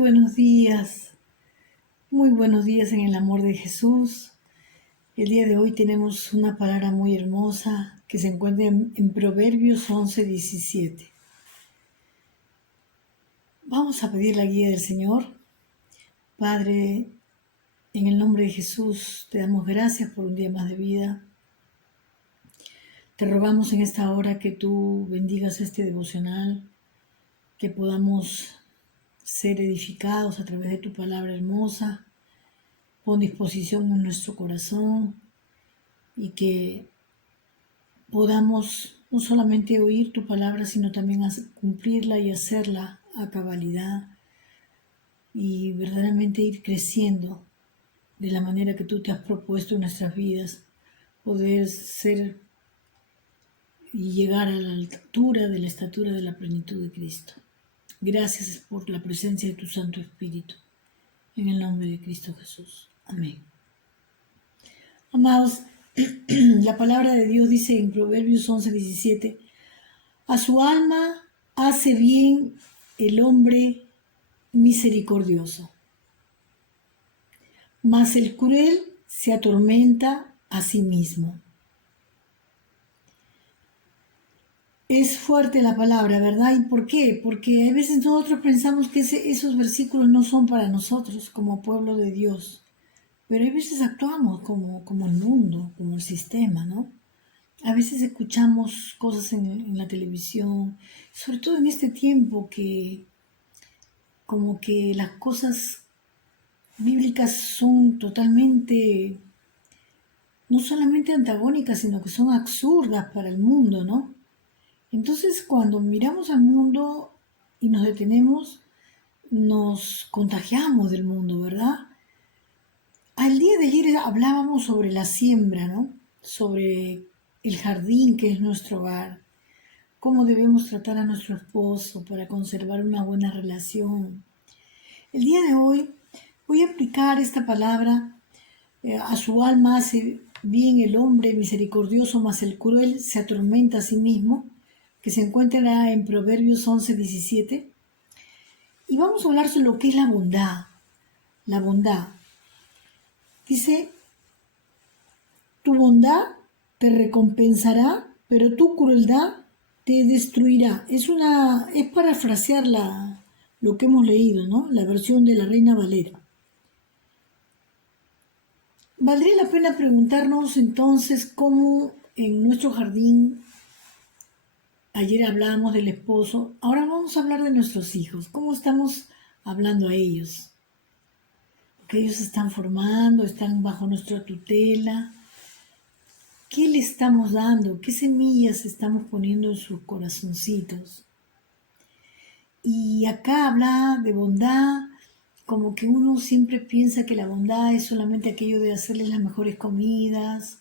Muy buenos días en el amor de Jesús. El día de hoy tenemos una palabra muy hermosa que se encuentra en Proverbios 11:17. Vamos a pedir la guía del Señor. Padre, en el nombre de Jesús te damos gracias por un día más de vida. Te rogamos en esta hora que tú bendigas este devocional, que podamos ser edificados a través de tu palabra hermosa. Pon disposición en nuestro corazón y que podamos no solamente oír tu palabra, sino también cumplirla y hacerla a cabalidad y verdaderamente ir creciendo de la manera que tú te has propuesto en nuestras vidas, poder ser y llegar a la altura de la estatura de la plenitud de Cristo. Gracias por la presencia de tu Santo Espíritu. En el nombre de Cristo Jesús. Amén. Amados, la palabra de Dios dice en Proverbios 11:17, a su alma hace bien el hombre misericordioso, mas el cruel se atormenta a sí mismo. Es fuerte la palabra, ¿verdad? ¿Y por qué? Porque a veces nosotros pensamos que esos versículos no son para nosotros como pueblo de Dios, pero a veces actuamos como el mundo, como el sistema, ¿no? A veces escuchamos cosas en la televisión, sobre todo en este tiempo que como que las cosas bíblicas son totalmente, no solamente antagónicas, sino que son absurdas para el mundo, ¿no? Entonces, cuando miramos al mundo y nos detenemos, nos contagiamos del mundo, ¿verdad? Al día de ayer hablábamos sobre la siembra, ¿no? Sobre el jardín que es nuestro hogar, cómo debemos tratar a nuestro esposo para conservar una buena relación. El día de hoy voy a aplicar esta palabra. A su alma hace bien el hombre misericordioso, mas el cruel se atormenta a sí mismo, que se encuentra en Proverbios 11:17. Y vamos a hablar sobre lo que es la bondad. La bondad. Dice, tu bondad te recompensará, pero tu crueldad te destruirá. Es parafrasear lo que hemos leído, ¿no? La versión de la Reina Valera. Valdría la pena preguntarnos entonces cómo en nuestro jardín, ayer hablábamos del esposo, ahora vamos a hablar de nuestros hijos, cómo estamos hablando a ellos, porque ellos se están formando, están bajo nuestra tutela, ¿qué le estamos dando? ¿Qué semillas estamos poniendo en sus corazoncitos? Y acá habla de bondad, como que uno siempre piensa que la bondad es solamente aquello de hacerles las mejores comidas,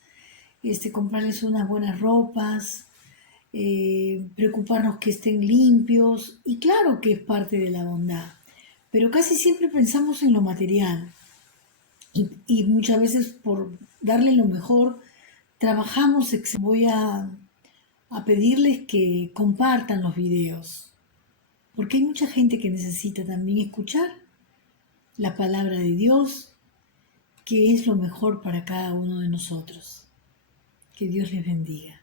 comprarles unas buenas ropas, preocuparnos que estén limpios, y claro que es parte de la bondad, pero casi siempre pensamos en lo material y muchas veces por darle lo mejor trabajamos. Voy a pedirles que compartan los videos, porque hay mucha gente que necesita también escuchar la palabra de Dios, que es lo mejor para cada uno de nosotros. Que Dios les bendiga.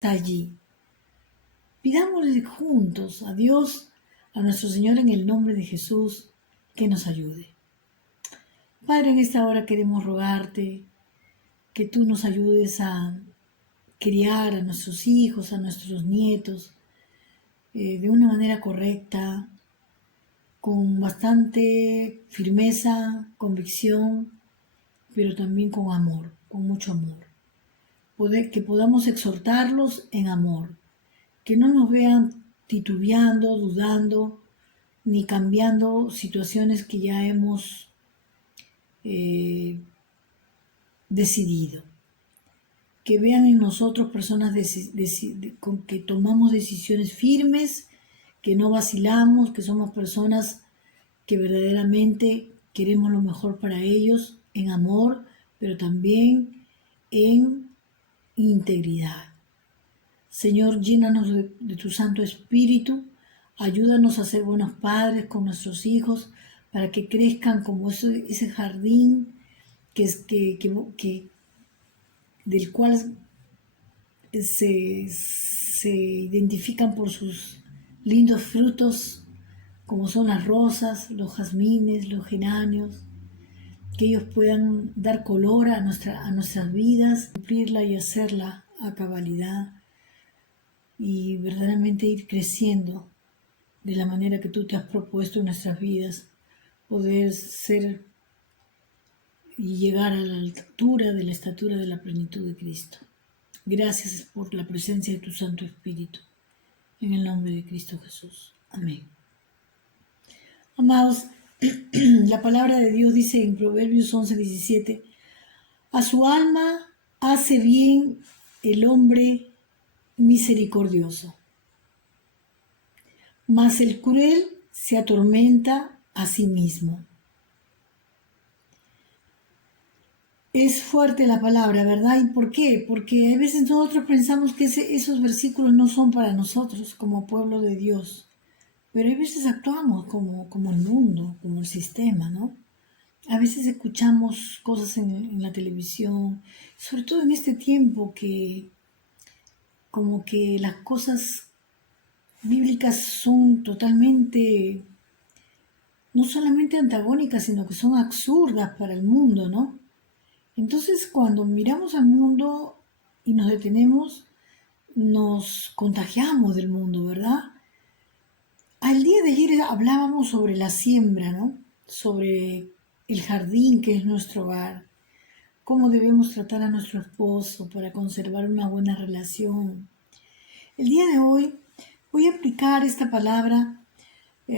Allí. Pidámosle juntos a Dios, a nuestro Señor en el nombre de Jesús, que nos ayude. Padre, en esta hora queremos rogarte que tú nos ayudes a criar a nuestros hijos, a nuestros nietos, de una manera correcta, con bastante firmeza, convicción, pero también con amor, con mucho amor. que podamos exhortarlos en amor, que no nos vean titubeando, dudando, ni cambiando situaciones que ya hemos decidido. Que vean en nosotros personas con que tomamos decisiones firmes, que no vacilamos, que somos personas que verdaderamente queremos lo mejor para ellos en amor, pero también en integridad. Señor, llénanos de tu Santo Espíritu, ayúdanos a ser buenos padres con nuestros hijos para que crezcan como ese jardín del cual se identifican por sus lindos frutos, como son las rosas, los jazmines, los geranios, que ellos puedan dar color a nuestras vidas, cumplirla y hacerla a cabalidad y verdaderamente ir creciendo de la manera que tú te has propuesto en nuestras vidas, poder ser y llegar a la altura de la estatura de la plenitud de Cristo. Gracias por la presencia de tu Santo Espíritu. En el nombre de Cristo Jesús. Amén. Amados, la palabra de Dios dice en Proverbios 11:17, a su alma hace bien el hombre misericordioso, mas el cruel se atormenta a sí mismo. Es fuerte la palabra, ¿verdad? ¿Y por qué? Porque a veces nosotros pensamos que esos versículos no son para nosotros como pueblo de Dios. Pero a veces actuamos como el mundo, como el sistema, ¿no? A veces escuchamos cosas en la televisión, sobre todo en este tiempo que como que las cosas bíblicas son totalmente, no solamente antagónicas, sino que son absurdas para el mundo, ¿no? Entonces cuando miramos al mundo y nos detenemos, nos contagiamos del mundo, ¿verdad? Al día de ayer hablábamos sobre la siembra, ¿no? Sobre el jardín que es nuestro hogar, cómo debemos tratar a nuestro esposo para conservar una buena relación. El día de hoy voy a aplicar esta palabra,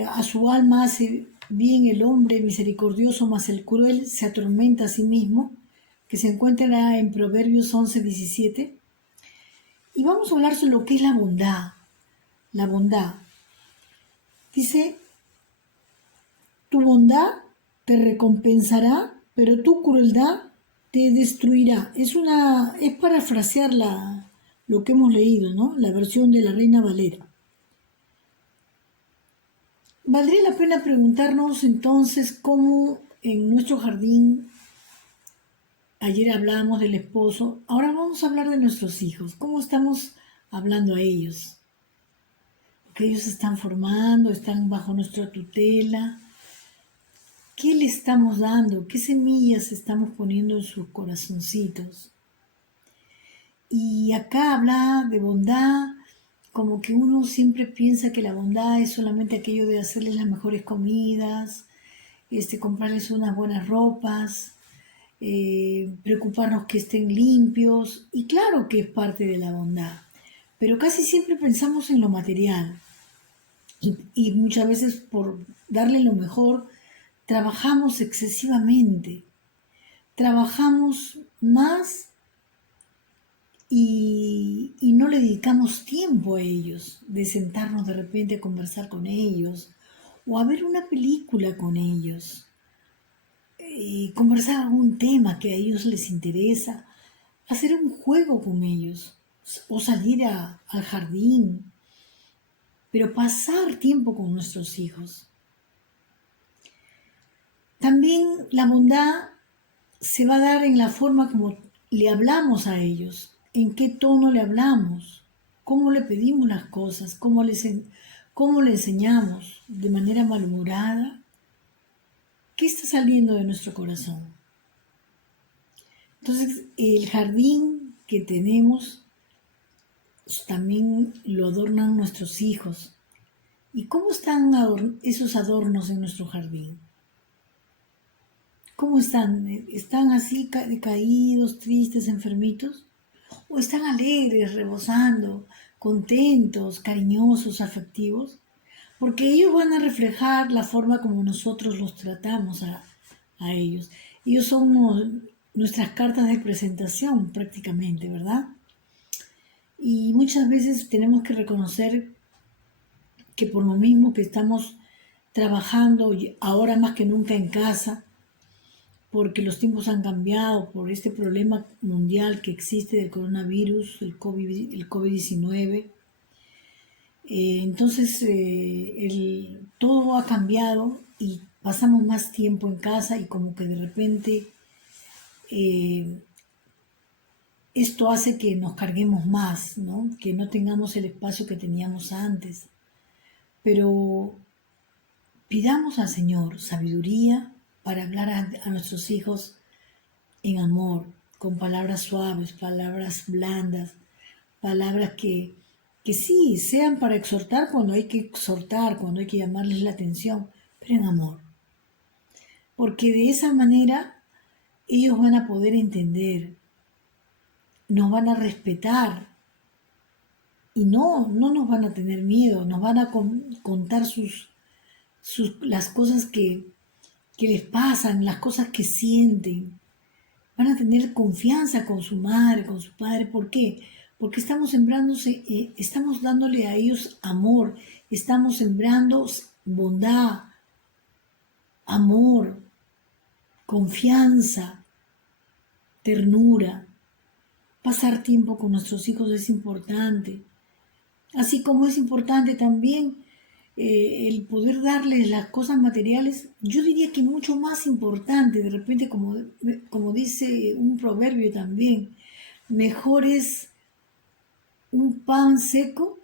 a su alma hace bien el hombre misericordioso, mas el cruel se atormenta a sí mismo, que se encuentra en Proverbios 11:17. Y vamos a hablar sobre lo que es la bondad. La bondad. Dice, tu bondad te recompensará, pero tu crueldad te destruirá. Es parafrasear lo que hemos leído, ¿no? La versión de la Reina Valera. Valdría la pena preguntarnos entonces cómo en nuestro jardín, ayer hablábamos del esposo, ahora vamos a hablar de nuestros hijos, cómo estamos hablando a ellos. Porque ellos se están formando, están bajo nuestra tutela. ¿Qué le estamos dando? ¿Qué semillas estamos poniendo en sus corazoncitos? Y acá habla de bondad, como que uno siempre piensa que la bondad es solamente aquello de hacerles las mejores comidas, comprarles unas buenas ropas, preocuparnos que estén limpios, y claro que es parte de la bondad, pero casi siempre pensamos en lo material, y muchas veces por darle lo mejor, trabajamos excesivamente, trabajamos más y no le dedicamos tiempo a ellos, de sentarnos de repente a conversar con ellos o a ver una película con ellos, conversar algún tema que a ellos les interesa, hacer un juego con ellos o salir al jardín, pero pasar tiempo con nuestros hijos. También la bondad se va a dar en la forma como le hablamos a ellos, en qué tono le hablamos, cómo le pedimos las cosas, cómo le enseñamos, de manera malhumorada. ¿Qué está saliendo de nuestro corazón? Entonces, el jardín que tenemos también lo adornan nuestros hijos. ¿Y cómo están esos adornos en nuestro jardín? ¿Cómo están? ¿Están así decaídos, tristes, enfermitos? o están alegres, rebosando, contentos, cariñosos, afectivos, porque ellos van a reflejar la forma como nosotros los tratamos a ellos. Ellos son nuestras cartas de presentación prácticamente, ¿verdad? Y muchas veces tenemos que reconocer que por lo mismo que estamos trabajando ahora más que nunca en casa, porque los tiempos han cambiado por este problema mundial que existe del coronavirus, el COVID-19. Entonces, todo ha cambiado y pasamos más tiempo en casa y como que de repente eh, esto hace que nos carguemos más, ¿no? Que no tengamos el espacio que teníamos antes. Pero pidamos al Señor sabiduría para hablar a nuestros hijos en amor, con palabras suaves, palabras blandas, palabras que sí sean para exhortar cuando hay que exhortar, cuando hay que llamarles la atención, pero en amor. Porque de esa manera ellos van a poder entender, nos van a respetar y no nos van a tener miedo, nos van a contar las cosas que les pasan, las cosas que sienten. Van a tener confianza con su madre, con su padre. ¿Por qué? Porque estamos dándole a ellos amor, estamos sembrando bondad, amor, confianza, ternura. Pasar tiempo con nuestros hijos es importante. Así como es importante también el poder darles las cosas materiales, yo diría que mucho más importante, de repente como dice un proverbio también, mejor es un pan seco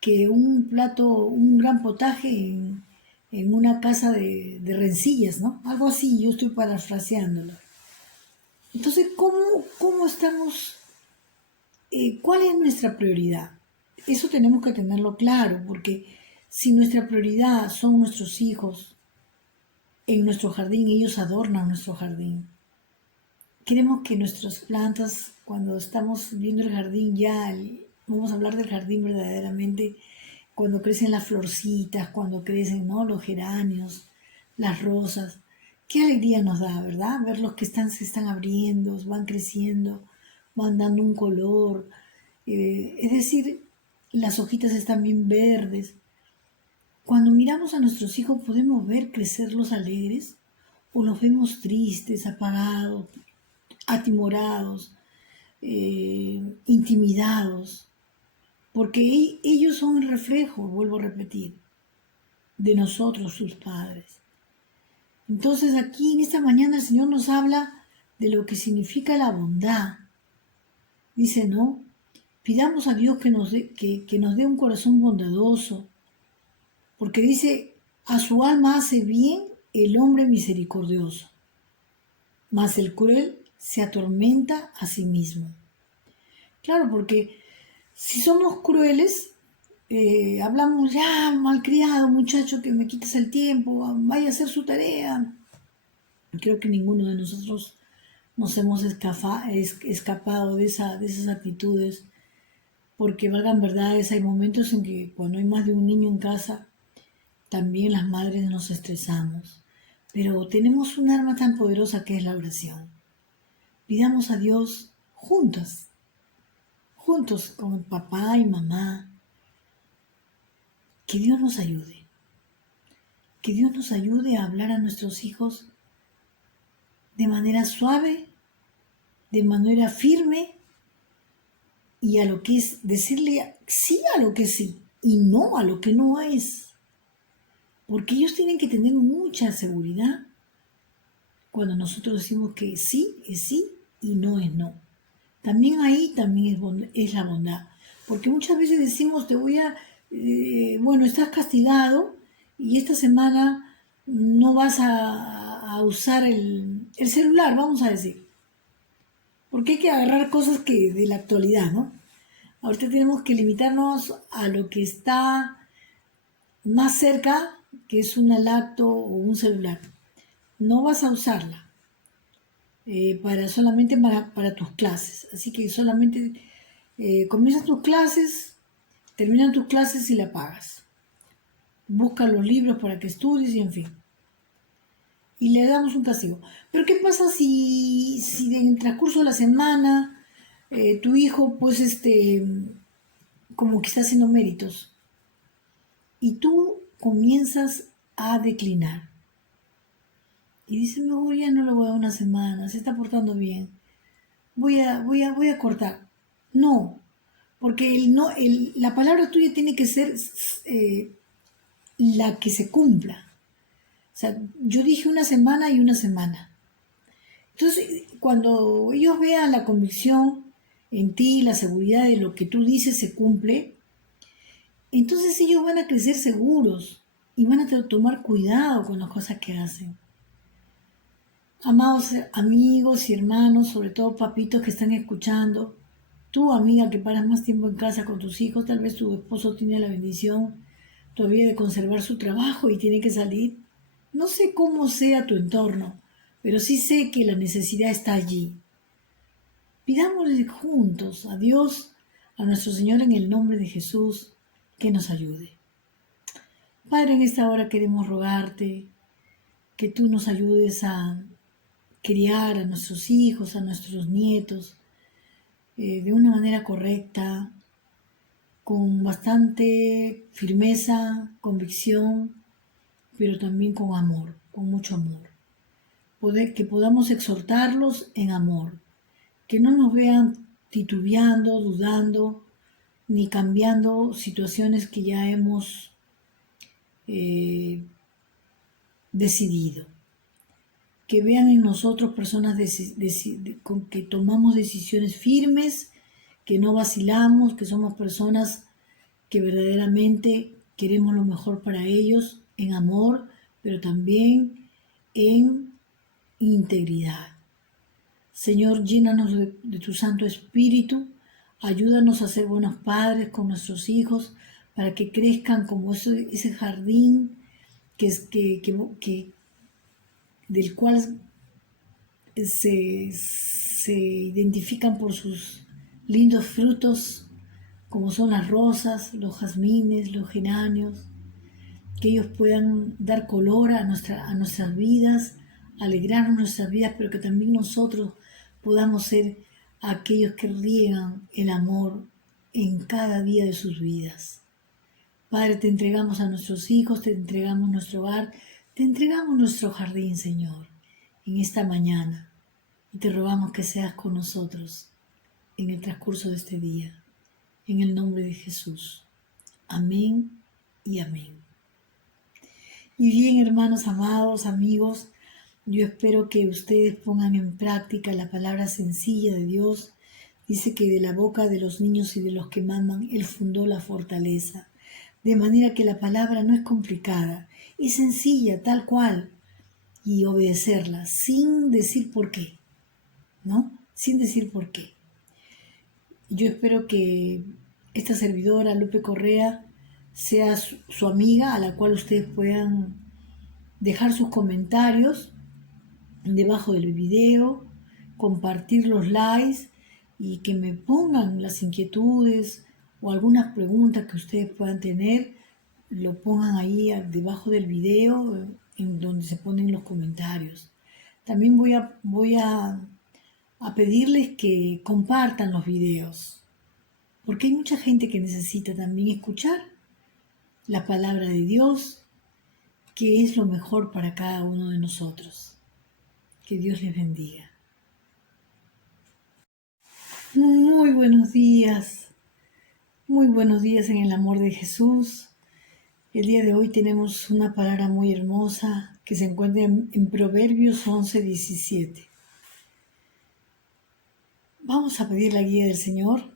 que un plato, un gran potaje en una casa de rencillas, ¿no? Algo así, yo estoy parafraseándolo. Entonces, ¿cómo estamos? ¿Cuál es nuestra prioridad? Eso tenemos que tenerlo claro, porque si nuestra prioridad son nuestros hijos en nuestro jardín, ellos adornan nuestro jardín. Queremos que nuestras plantas, cuando estamos viendo el jardín ya, vamos a hablar del jardín verdaderamente, cuando crecen las florcitas, cuando crecen, ¿no?, los geranios, las rosas, qué alegría nos da, ¿verdad? Ver los que se están abriendo, van creciendo, van dando un color, es decir, las hojitas están bien verdes. Cuando miramos a nuestros hijos, ¿podemos ver crecerlos alegres o los vemos tristes, apagados, atimorados, intimidados? Porque ellos son el reflejo, vuelvo a repetir, de nosotros, sus padres. Entonces aquí en esta mañana el Señor nos habla de lo que significa la bondad. Dice, ¿no? Pidamos a Dios que nos dé un corazón bondadoso, porque dice, a su alma hace bien el hombre misericordioso, mas el cruel se atormenta a sí mismo. Claro, porque si somos crueles, hablamos ya, malcriado muchacho, que me quites el tiempo, vaya a hacer su tarea. Creo que ninguno de nosotros nos hemos escapado de esas actitudes, porque valgan verdades, hay momentos en que cuando hay más de un niño en casa, también las madres nos estresamos. Pero tenemos un arma tan poderosa que es la oración. Pidamos a Dios juntos con papá y mamá, que Dios nos ayude. Que Dios nos ayude a hablar a nuestros hijos de manera suave, de manera firme y a lo que es decirle sí a lo que sí y no a lo que no es. Porque ellos tienen que tener mucha seguridad cuando nosotros decimos que sí es sí y no es no. También ahí es la bondad. Porque muchas veces decimos, bueno, estás castigado y esta semana no vas a usar el celular, vamos a decir. Porque hay que agarrar cosas que de la actualidad, ¿no? Ahorita tenemos que limitarnos a lo que está más cerca, que es una laptop o un celular. No vas a usarla. solamente para tus clases. Así que solamente comienzas tus clases, terminan tus clases y la pagas. Busca los libros para que estudies y en fin. Y le damos un castigo. Pero ¿qué pasa si en el transcurso de la semana tu hijo, pues, como que está haciendo méritos y tú comienzas a declinar? Y dices, mejor ya no lo voy a dar una semana, se está portando bien. Voy a cortar. No, porque no, la palabra tuya tiene que ser la que se cumpla. O sea, yo dije una semana y una semana. Entonces, cuando ellos vean la convicción en ti, la seguridad de lo que tú dices se cumple, entonces ellos van a crecer seguros y van a tomar cuidado con las cosas que hacen. Amados amigos y hermanos, sobre todo papitos que están escuchando, tú amiga que paras más tiempo en casa con tus hijos, tal vez tu esposo tiene la bendición todavía de conservar su trabajo y tiene que salir. No sé cómo sea tu entorno, pero sí sé que la necesidad está allí. Pidámosle juntos a Dios, a nuestro Señor en el nombre de Jesús, que nos ayude. Padre, en esta hora queremos rogarte que tú nos ayudes a criar a nuestros hijos, a nuestros nietos, de una manera correcta, con bastante firmeza, convicción, pero también con amor, con mucho amor. Que podamos exhortarlos en amor, que no nos vean titubeando, dudando, ni cambiando situaciones que ya hemos decidido. Que vean en nosotros personas con que tomamos decisiones firmes, que no vacilamos, que somos personas que verdaderamente queremos lo mejor para ellos en amor, pero también en integridad. Señor, llénanos de tu Santo Espíritu, ayúdanos a ser buenos padres con nuestros hijos para que crezcan como ese jardín del cual se identifican por sus lindos frutos, como son las rosas, los jazmines, los geranios, que ellos puedan dar color a nuestras vidas, alegrar nuestras vidas, pero que también nosotros podamos ser aquellos que riegan el amor en cada día de sus vidas. Padre, te entregamos a nuestros hijos, te entregamos nuestro hogar, te entregamos nuestro jardín, Señor, en esta mañana. Y te rogamos que seas con nosotros en el transcurso de este día. En el nombre de Jesús. Amén y amén. Y bien, hermanos amados, amigos, yo espero que ustedes pongan en práctica la palabra sencilla de Dios. Dice que de la boca de los niños y de los que mandan, Él fundó la fortaleza. De manera que la palabra no es complicada, es sencilla, tal cual, y obedecerla sin decir por qué, ¿no? Sin decir por qué. Yo espero que esta servidora, Lupe Correa, sea su amiga a la cual ustedes puedan dejar sus comentarios debajo del video, compartir los likes y que me pongan las inquietudes o algunas preguntas que ustedes puedan tener, lo pongan ahí debajo del video en donde se ponen los comentarios. También voy a pedirles que compartan los videos, porque hay mucha gente que necesita también escuchar la palabra de Dios, que es lo mejor para cada uno de nosotros. Que Dios les bendiga. Muy buenos días en el amor de Jesús. El día de hoy tenemos una palabra muy hermosa que se encuentra en Proverbios 11:17. Vamos a pedir la guía del Señor.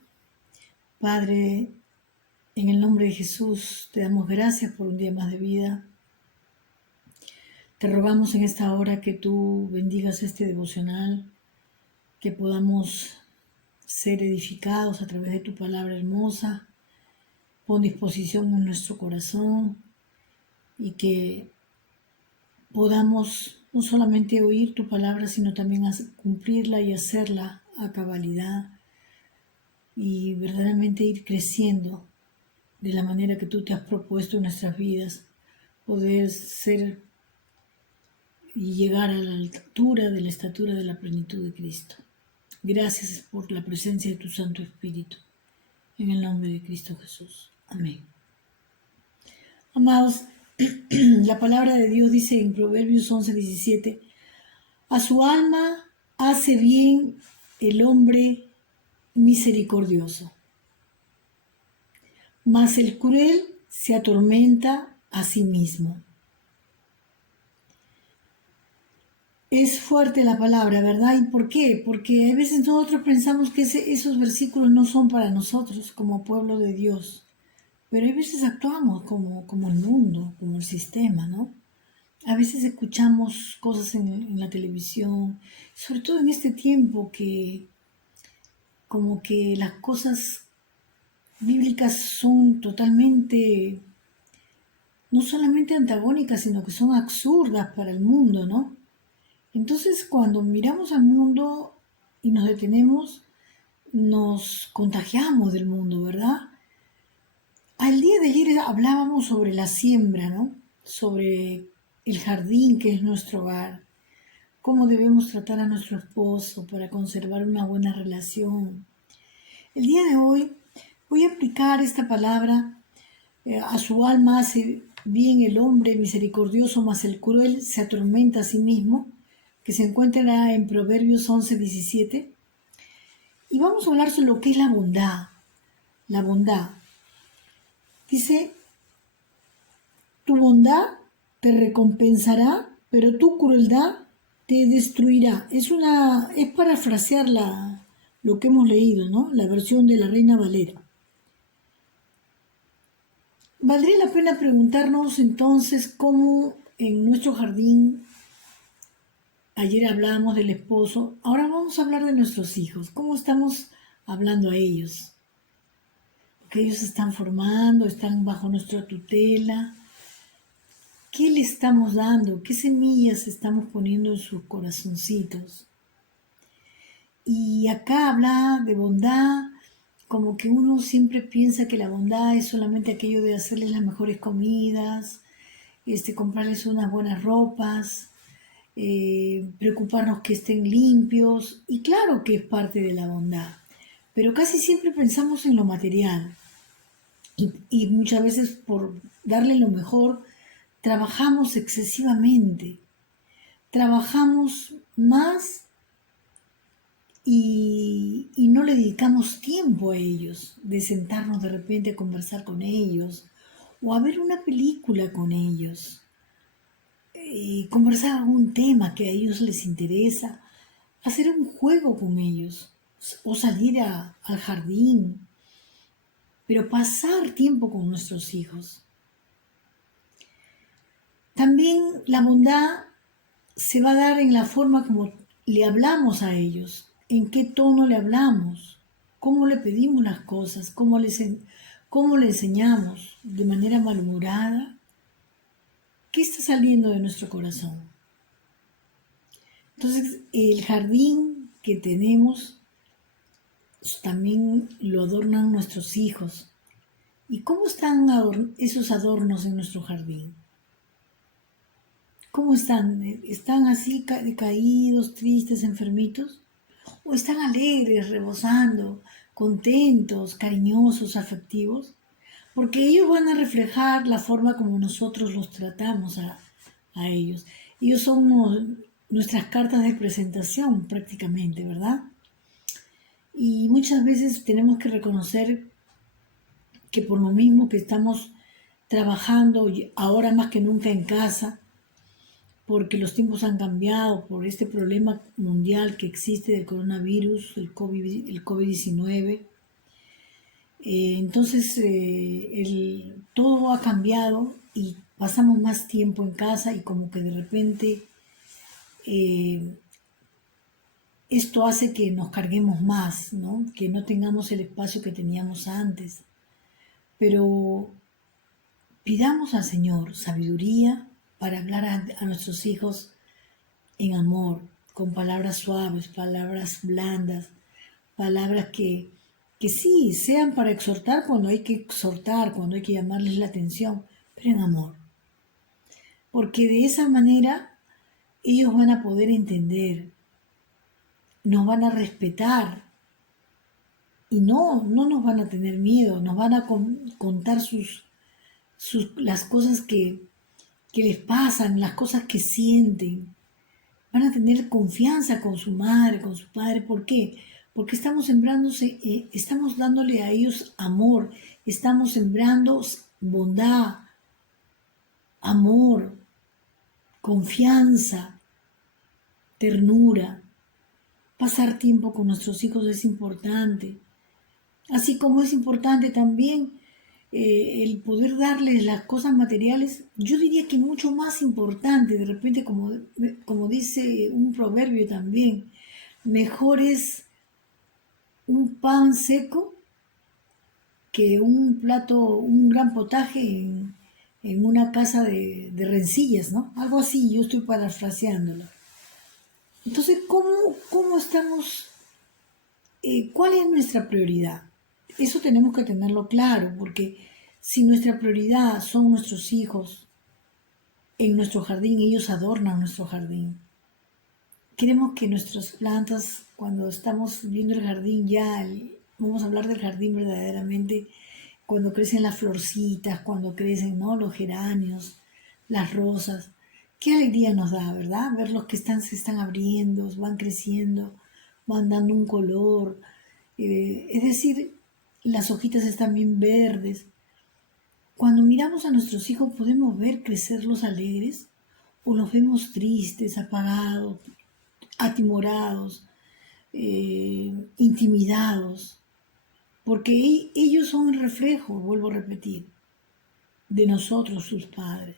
Padre, en el nombre de Jesús te damos gracias por un día más de vida. Te rogamos en esta hora que tú bendigas este devocional, que podamos ser edificados a través de tu palabra hermosa. Pon disposición en nuestro corazón y que podamos no solamente oír tu palabra, sino también cumplirla y hacerla a cabalidad y verdaderamente ir creciendo de la manera que tú te has propuesto en nuestras vidas, poder ser y llegar a la altura de la estatura de la plenitud de Cristo. Gracias por la presencia de tu Santo Espíritu. En el nombre de Cristo Jesús. Amén. Amados, la palabra de Dios dice en Proverbios 11:17, a su alma hace bien el hombre misericordioso, mas el cruel se atormenta a sí mismo. Es fuerte la palabra, ¿verdad? ¿Y por qué? Porque a veces nosotros pensamos que esos versículos no son para nosotros como pueblo de Dios, pero a veces actuamos como el mundo, como el sistema, ¿no? A veces escuchamos cosas en la televisión, sobre todo en este tiempo que como que las cosas bíblicas son totalmente, no solamente antagónicas, sino que son absurdas para el mundo, ¿no? Entonces, cuando miramos al mundo y nos detenemos, nos contagiamos del mundo, ¿verdad? Al día de ayer hablábamos sobre la siembra, ¿no? Sobre el jardín que es nuestro hogar, cómo debemos tratar a nuestro esposo para conservar una buena relación. El día de hoy voy a aplicar esta palabra, a su alma hace bien el hombre misericordioso, mas el cruel se atormenta a sí mismo, que se encuentra en Proverbios 11:17. Y vamos a hablar sobre lo que es la bondad. La bondad. Dice, tu bondad te recompensará, pero tu crueldad te destruirá. Es parafrasear lo que hemos leído, ¿no? La versión de la Reina Valera. Valdría la pena preguntarnos entonces cómo en nuestro jardín, ayer hablábamos del esposo, ahora vamos a hablar de nuestros hijos, cómo estamos hablando a ellos, que ellos se están formando, están bajo nuestra tutela, qué le estamos dando, qué semillas estamos poniendo en sus corazoncitos. Y acá habla de bondad, como que uno siempre piensa que la bondad es solamente aquello de hacerles las mejores comidas, comprarles unas buenas ropas, preocuparnos que estén limpios, y claro que es parte de la bondad, pero casi siempre pensamos en lo material y muchas veces por darle lo mejor trabajamos excesivamente, trabajamos más y no le dedicamos tiempo a ellos, de sentarnos de repente a conversar con ellos o a ver una película con ellos, conversar algún tema que a ellos les interesa, hacer un juego con ellos o salir al jardín, pero pasar tiempo con nuestros hijos. También la bondad se va a dar en la forma como le hablamos a ellos, en qué tono le hablamos, cómo le pedimos las cosas, cómo le enseñamos de manera malhumorada. ¿Qué está saliendo de nuestro corazón? Entonces, el jardín que tenemos también lo adornan nuestros hijos. ¿Y cómo están esos adornos en nuestro jardín? ¿Cómo están? ¿Están así decaídos, tristes, enfermitos? ¿O están alegres, rebosando, contentos, cariñosos, afectivos? Porque ellos van a reflejar la forma como nosotros los tratamos a ellos. Ellos son nuestras cartas de presentación prácticamente, ¿verdad? Y muchas veces tenemos que reconocer que por lo mismo que estamos trabajando ahora más que nunca en casa, porque los tiempos han cambiado por este problema mundial que existe del coronavirus, el COVID-19. Entonces, todo ha cambiado y pasamos más tiempo en casa y como que de repente eh, esto hace que nos carguemos más, ¿no? Que no tengamos el espacio que teníamos antes. Pero pidamos al Señor sabiduría para hablar a nuestros hijos en amor, con palabras suaves, palabras blandas, palabras que sí sean para exhortar cuando hay que exhortar, cuando hay que llamarles la atención, pero en amor. Porque de esa manera ellos van a poder entender, nos van a respetar y no nos van a tener miedo, nos van a contar las cosas que les pasan, las cosas que sienten. Van a tener confianza con su madre, con su padre. ¿Por qué? Porque estamos estamos dándole a ellos amor, estamos sembrando bondad, amor, confianza, ternura. Pasar tiempo con nuestros hijos es importante. Así como es importante también el poder darles las cosas materiales, yo diría que mucho más importante, de repente como dice un proverbio también, mejor es un pan seco que un plato, un gran potaje en una casa de rencillas, ¿no? Algo así, yo estoy parafraseándolo. Entonces, ¿cómo estamos? ¿Cuál es nuestra prioridad? Eso tenemos que tenerlo claro, porque si nuestra prioridad son nuestros hijos en nuestro jardín, ellos adornan nuestro jardín. Queremos que nuestras plantas, cuando estamos viendo el jardín ya, vamos a hablar del jardín verdaderamente, cuando crecen las florcitas, cuando crecen, ¿no?, los geranios, las rosas, qué alegría nos da, ¿verdad? Ver los que se están abriendo, van creciendo, van dando un color, es decir, las hojitas están bien verdes. Cuando miramos a nuestros hijos podemos ver crecerlos alegres o los vemos tristes, apagados, atimorados, intimidados, porque ellos son el reflejo, vuelvo a repetir, de nosotros, sus padres.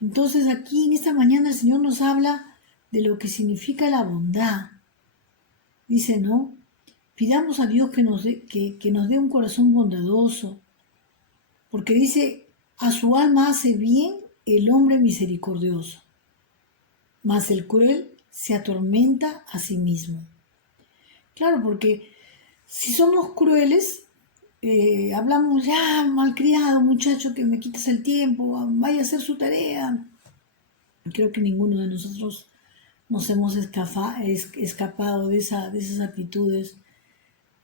Entonces aquí en esta mañana el Señor nos habla de lo que significa la bondad. Dice, ¿no? Pidamos a Dios que nos dé un corazón bondadoso, porque dice, a su alma hace bien el hombre misericordioso, mas el cruel se atormenta a sí mismo. Claro, porque si somos crueles, hablamos ya, malcriado, muchacho, que me quitas el tiempo, vaya a hacer su tarea. Creo que ninguno de nosotros nos hemos escapado de esas actitudes,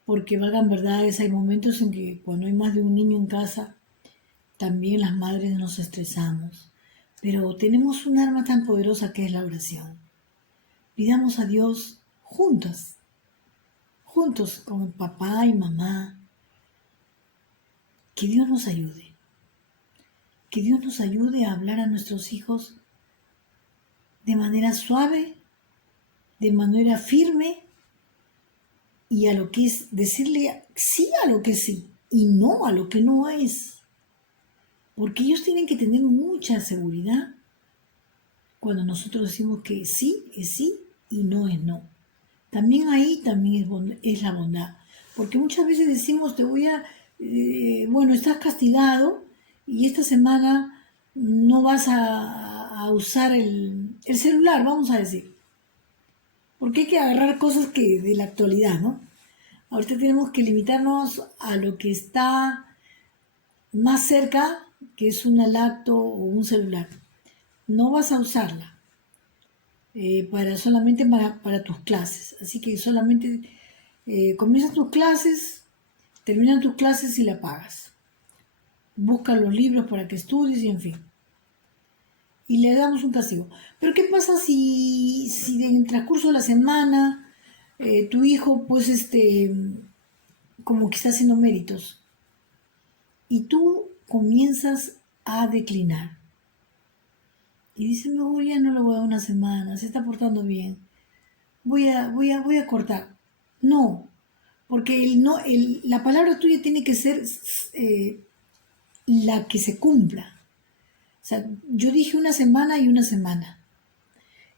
porque valgan verdades, hay momentos en que cuando hay más de un niño en casa, también las madres nos estresamos. Pero tenemos un arma tan poderosa que es la oración. Pidamos a Dios juntos con papá y mamá, que Dios nos ayude. Que Dios nos ayude a hablar a nuestros hijos de manera suave, de manera firme y a lo que es decirle sí a lo que sí y no a lo que no es. Porque ellos tienen que tener mucha seguridad cuando nosotros decimos que sí es sí y no es no. También ahí también es la bondad. Porque muchas veces decimos, bueno, estás castigado y esta semana no vas a usar el celular, vamos a decir. Porque hay que agarrar cosas que de la actualidad, ¿no? Ahorita tenemos que limitarnos a lo que está más cerca, que es una lacto o un celular. No vas a usarla solamente para tus clases. Así que solamente comienzas tus clases, terminan tus clases y la pagas. Busca los libros para que estudies y en fin. Y le damos un castigo. Pero ¿qué pasa si en el transcurso de la semana tu hijo, pues, como que está haciendo méritos y tú comienzas a declinar? Y dices, no, ya no lo voy a dar una semana, se está portando bien. Voy a cortar. No, porque la palabra tuya tiene que ser la que se cumpla. O sea, yo dije una semana y una semana.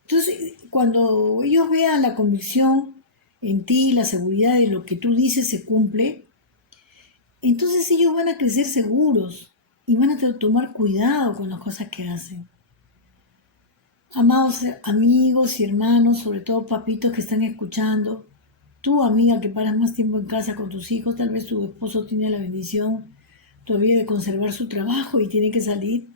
Entonces, cuando ellos vean la convicción en ti, la seguridad de lo que tú dices se cumple, entonces ellos van a crecer seguros y van a tomar cuidado con las cosas que hacen. Amados amigos y hermanos, sobre todo papitos que están escuchando, tú amiga que paras más tiempo en casa con tus hijos, tal vez tu esposo tiene la bendición todavía de conservar su trabajo y tiene que salir.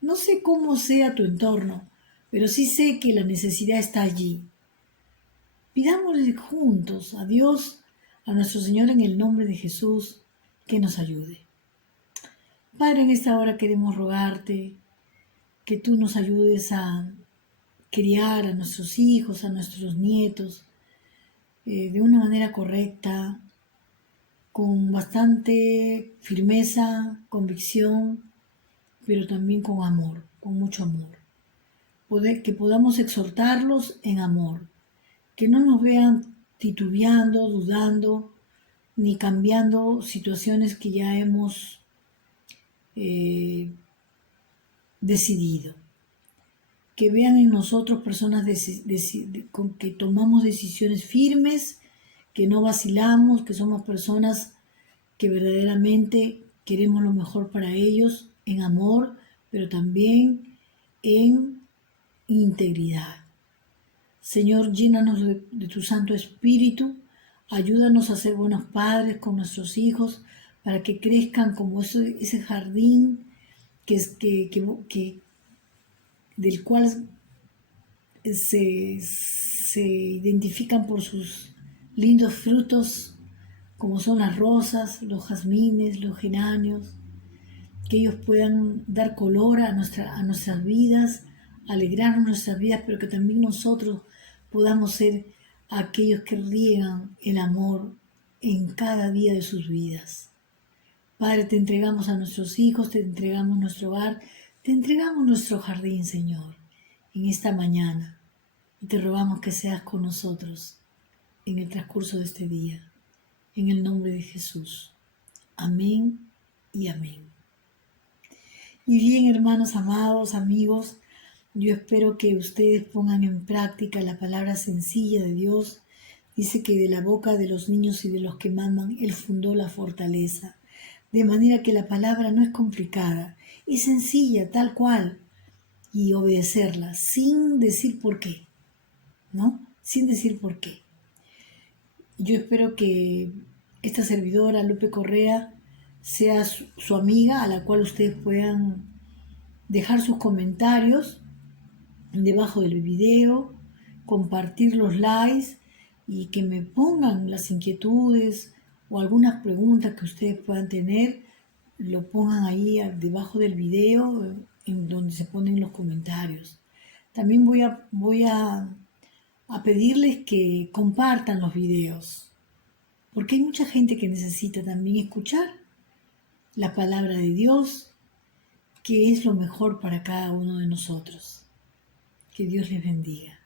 No sé cómo sea tu entorno, pero sí sé que la necesidad está allí. Pidámosle juntos a Dios, a nuestro Señor en el nombre de Jesús, que nos ayude. Padre, en esta hora queremos rogarte que tú nos ayudes a criar a nuestros hijos, a nuestros nietos, de una manera correcta, con bastante firmeza, convicción, pero también con amor, con mucho amor. Que podamos exhortarlos en amor, que no nos vean titubeando, dudando, ni cambiando situaciones que ya hemos eh, decidido. Que vean en nosotros personas con que tomamos decisiones firmes, que no vacilamos, que somos personas que verdaderamente queremos lo mejor para ellos en amor, pero también en integridad. Señor, llénanos de tu Santo Espíritu, ayúdanos a ser buenos padres con nuestros hijos para que crezcan como ese jardín que del cual se identifican por sus lindos frutos, como son las rosas, los jazmines, los geranios, que ellos puedan dar color a nuestras vidas, alegrar nuestras vidas, pero que también nosotros podamos ser aquellos que riegan el amor en cada día de sus vidas. Padre, te entregamos a nuestros hijos, te entregamos nuestro hogar, te entregamos nuestro jardín, Señor, en esta mañana. Y te rogamos que seas con nosotros en el transcurso de este día. En el nombre de Jesús. Amén y amén. Y bien, hermanos amados, amigos, yo espero que ustedes pongan en práctica la palabra sencilla de Dios. Dice que de la boca de los niños y de los que maman, Él fundó la fortaleza. De manera que la palabra no es complicada, es sencilla, tal cual, y obedecerla sin decir por qué, ¿no? Sin decir por qué. Yo espero que esta servidora, Lupe Correa, sea su amiga a la cual ustedes puedan dejar sus comentarios debajo del video, compartir los likes y que me pongan las inquietudes o algunas preguntas que ustedes puedan tener, lo pongan ahí debajo del video en donde se ponen los comentarios. También a pedirles que compartan los videos, porque hay mucha gente que necesita también escuchar la palabra de Dios, que es lo mejor para cada uno de nosotros. Que Dios les bendiga.